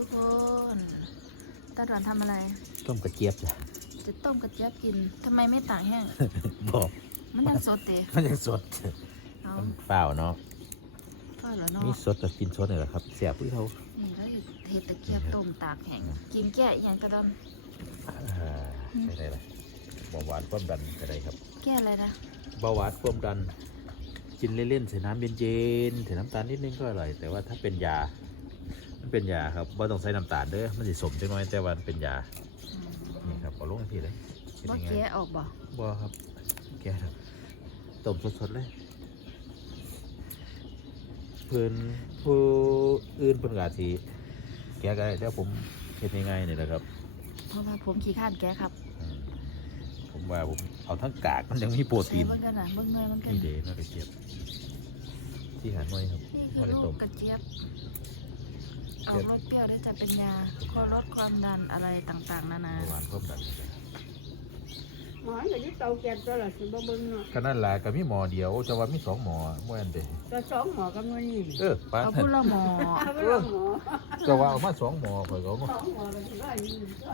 ทุกคนตาดอนทำอะไร ต้มกระเจี๊ยบจ้ะจะต้มกระเจี๊ยบกินทำไมไม่ตากแห้ง บอก มันยังสดเตะมันยังสดเอามันเปล่าเนาะพ่อเหรอเนาะมีสดกับกินสดนี่แหละครับเสียบที่เขานี่แล้วเห็ดตะเกียบต้มตากแห้งกินแก้อหย่างกระดอนอ่าใช่ได้เลยเบาหวานความดันก็ได้ครับ แก้อะไรนะเบาหวานความดัน กินเล่นๆใส่น้ำเย็นๆใส่น้ำตาลนิดนึงก็อร่อย แต่ว่าถ้าเป็นยา มันเป็นยาครับว่าต้องใส่น้ำตาลเด้อมันสิสมจังน้อยแต่ว่ามันเป็นยาอืมนี่ครับเอาลงทีเลยเป็นว่ายังไงแก้ออกบ่บ่ครับแกครับต้มสดๆเลยเพื่อนผู้อื่นเพิ่นกอาทีแกก็ได้เดี๋ยวผมเฮ็ดง่ายๆนี่แหละครับเพราะว่าผมขี้ข้านแก้ครับอืมผมว่าผมเอาทั้งกากมันยังมีโปรตีนใช่เบิ่งกันนะเบิ่งเงยเบิ่งกันนี่เดน่ากระเจี๊ยบที่หาหน่อยครับ นี่คืว่าอได้ลูต้กมกระเจี๊ยบ ออเจี๊กยบรสเปรี้ยวได้จะเป็นยาก็ลดความดันอะไรต่างๆ นานาเบาหวานความดันนะครับหมอนก็อยู่เตาแก๊สตัวละสิบ่เบิ่งเนาะก็นั่นแหละก็มีหมอเดียวแต่ว่ามีสองหมอม่วนเด้ตัวสองหมอกับมื้อนี้เออป้าเอาพูดละหมอเอาไปลองหมอแต่ว่าเอามาสองหมอข่อยก็เอาสองหมอก็สิว่าอยู่ตัว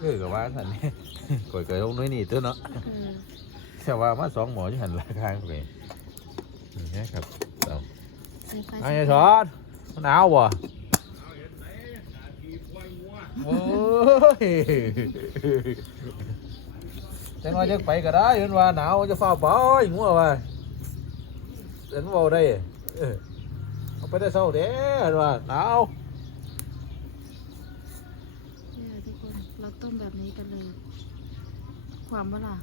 เออก็ว่าสันนี่ข่อยก็เอาน้อยนี่ตัวเนาะเออแต่ว่ามาสองหมออยู่หันราคาไปนี่นะครับเอาเสียไปไอ้สอนมัน หนาวบ่โอ้ยจังว่าจะไปก็ได้เห็นว่าหนาวจะเฝ้าไปงัวว่าเห็นว่าได้เออเอาไปได้เศร้าเด้เห็นว่าหนาวเนี่ยทุกคนเราต้มแบบนี้กันเลย ความว่าล่ะ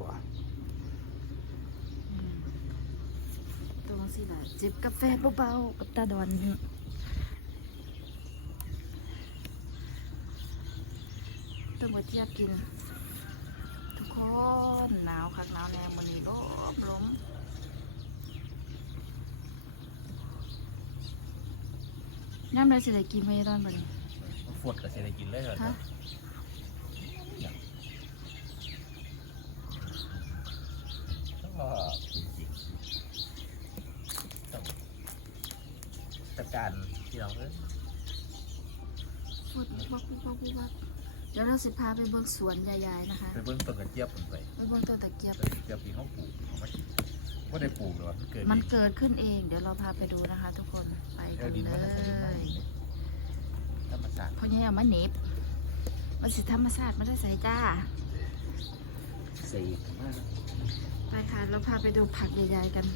บ่อืมตรงสิล่ะจิบกาแฟเบาๆกับตาดอน ต้มกระเจี๊ยบกิน ทุกคนหนาวคักหนาวแน่วันนี้ลมลมย่ำได้สิได้กินเมลอนบ่นี้ฝดก็สิได้กินเลยเหรอฮะก็ต้องจัดการที่เราเอ้ยพูดวักวักวักวัก เดี๋ยวเราสิพาไปเบิ่งสวนยายๆนะคะไปเบิ้งต้นกระเจี๊ยบมันไปไปเบิ่งต้นตะเกียบต้นกระเจี๊ยบที่เขาปลูกเขาไม่ไม่ได้ปลูกหรอกมันเกิดมันเองเกิดขึ้นเอง เดี๋ยวเราพาไปดูนะคะ ทุกคนไปเอกัอนดินเลมันจะดินมันยธรรมชาติเพราะยังเอามาเหน็บมันสิธรรมชาติไม่ได้ใส่จ้าสีมากไปค่ะเราพาไปดูผักใหญ่ๆกัน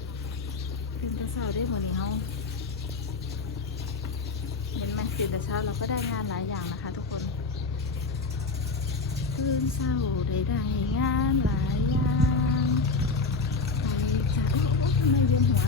ตื่นแต่เช้าได้หมดนี้เฮาเห็นไหมตื่นแต่เช้าเราก็ได้งานหลายอย่างนะคะ ทุกคน ตื่นเช้าได้ได้งานหลายอย่างไปจ้าโอ้โอ้ทำไมเวียนหัว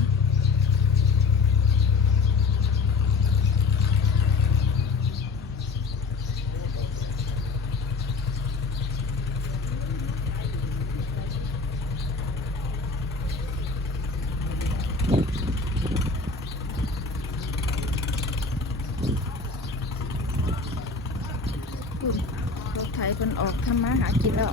คุณ รถไถคนออกทำมาหากินแล้ว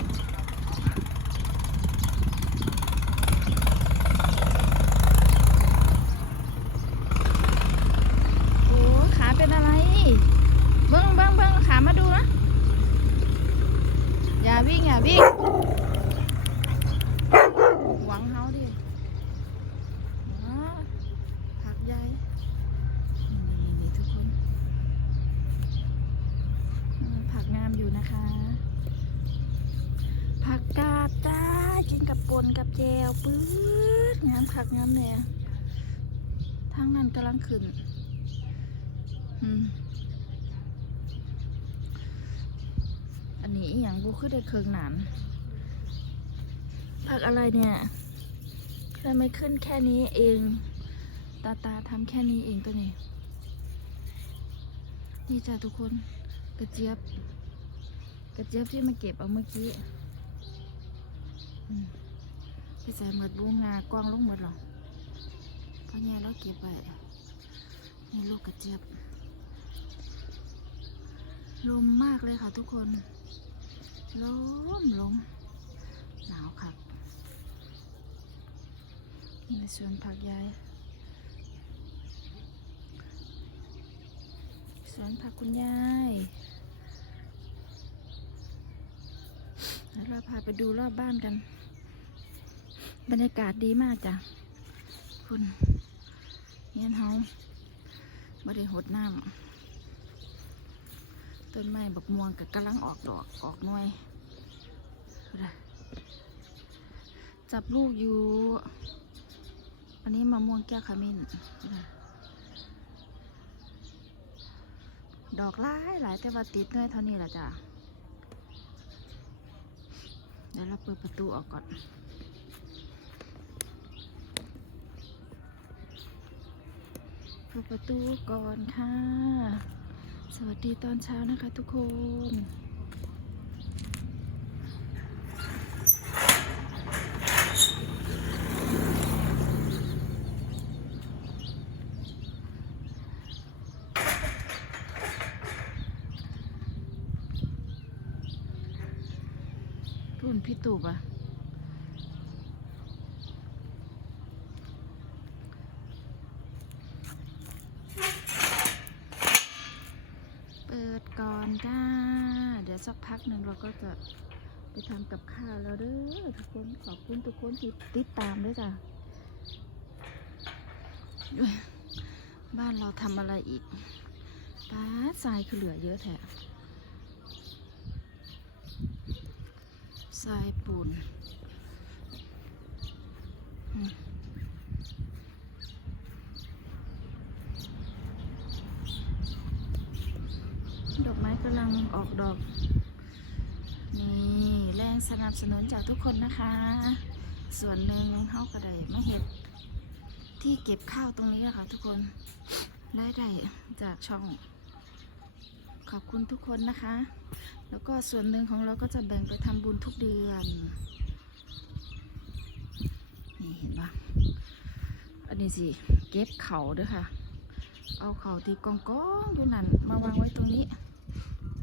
โอ้ขาเป็นอะไร เบิ้งเบิ้งเบิ้งขามาดูนะ อย่าวิ่งอย่าวิ่ง หวังเฮาดิอ๋อผักใหญ่นี่นี่ทุกคน อืมผักงามอยู่นะคะ ผักกาดจ้ากินกับปนกับแจวปื๊ดงามผักงามแน่ทางนั้นกำลังขึ้นอืมอันนี้อย่างบูคือได้เคืองหนานผักอะไรเนี่ยทำไมขึ้นแค่นี้เอง ตาตาทำแค่นี้เองตัวนี้ นี่จ้าทุกคนกระเจี๊ยบ กระเจี๊ยบที่มาเก็บเอาเมื่อกี้ไปใส่หมดบูงากว้างลงหมดหรอเพราะเนี่เราเก็บไว้นี่ลูกกระเจี๊ยบ ลมมากเลยค่ะทุกคน ลมลมหนาวค่ะนี่ในสวนผักยายสวนผักคุณยายเดี๋ยวเราพาไปดูรอบบ้านกัน บรรยากาศดีมากจ้ะ คุณเงี้ยนเฮาบริหดน้ำต้นไม้บักม่วงกับกำลังออกดอกออกหน่วยจับลูกอยู่ อันนี้มะม่วงแก้วขมิ้น ดอกหลายหลายแต่ว่าติดหน่วยเท่านี้แหละจ้ะ ดี๋ยวเราเปิดประตูออกก่อนเปิดประตูก่อนค่ะ สวัสดีตอนเช้านะคะทุกคน รุ่นพี่ตู่ปะเปิดก่อนจ้า เดี๋ยวสักพักหนึ่งเราก็จะไปทำกับข้าวแล้วเด้อทุกคนขอบคุณทุกคนที่ติดตามด้วยจ้ะบ้านเราทำอะไรอีกป้าทรายคือเหลือเยอะแท้ ทรายปูนดอกไม้กำลังออกดอก นี่แรงสนับสนุนจากทุกคนนะคะ ส่วนหนึ่งเขาก็ไดมาเห็ด ที่เก็บข้าวตรงนี้อะค่ะทุกคน ได้ได้จากช่อง ขอบคุณทุกคนนะคะ แล้วก็ส่วนหนึ่งของเราก็จะแบ่งไปทำบุญทุกเดือน นี่เห็นปะอันนี้สิเก็บเขาด้วยค่ะ เอาเขาที่กองกองๆอยู่นั่นมาวางไว้ตรงนี้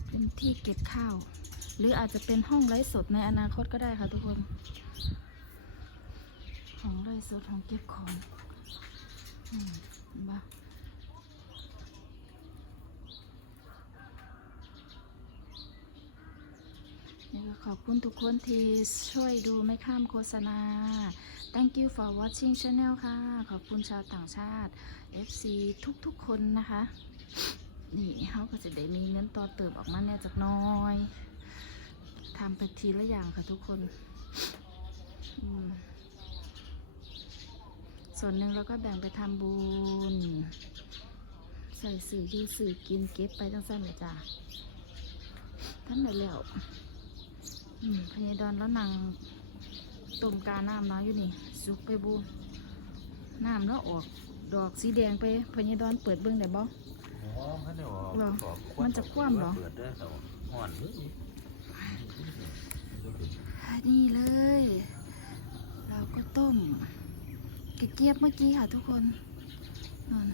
เป็นที่เก็บข้าว หรืออาจจะเป็นห้องไร้สดในอนาคตก็ได้ค่ะทุกคนห้องไร้สดห้องเก็บของอืมเห็ นี่ก็ขอบคุณทุกคนที่ช่วยดูไม่ข้ามโฆษณา thank you for watching channel ค่ะ ขอบคุณชาวต่างชาติ FC ทุกๆคนนะคะ นี่เขาก็จะได้มีเงินต่อเติมออกมาเนี่ยจากน้อยทำไปทีละอย่างค่ะทุกคนส่วนหนึ่งเราก็แบ่งไปทำบุญ ใส่สื่ออยูสื่อกินเก็บไปทั้งสั้นเลยจ้ะท่านไหนแล้ว อืมพญาดอนแล้วนางต้มกาน้ำน้อยอยู่นี่สุกไปบูน้ำแล้วออก ดอกสีแดงไปพญาดอนเปิดเบิ้งได้บ่อ๋อเขาเนี่ยบอกเหรอบอกมันจะคว่ำเหรอเปิดได้แต่ว่าห่อนนี่นี่เลย เราก็ต้มกระเจี๊ยบเมื่อกี้ค่ะทุกคนนั่น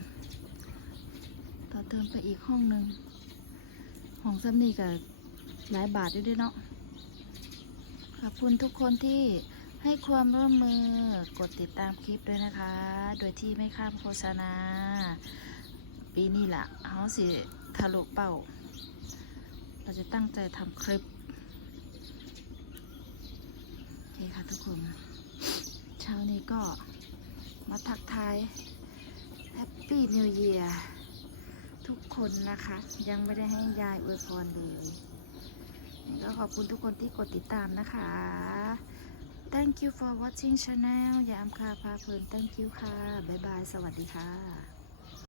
ต่อเติมไปอีกห้องหนึ่งห้องซ้ำนี่กับหลายบาทอยู่ด้วยเนาะข อบคุณทุกคนที่ให้ความร่วมมือกดติดตามคลิปด้วยนะคะ โดยที่ไม่ข้ามโฆษณา ปีนี้ละเขาสิทะลุเป้า เราจะตั้งใจทำคลิป โอเคค่ะทุกคน เช้านี้ก็มาทักทาย Happy New Year ทุกคนนะคะ ยังไม่ได้ให้ยายอวยพรเลย ก็ขอบคุณทุกคนที่กดติดตามนะคะ Thank you for watching channel ยามคาพาเพลิน Thank you ค่ะ บ๊ายบาย สวัสดีค่ะ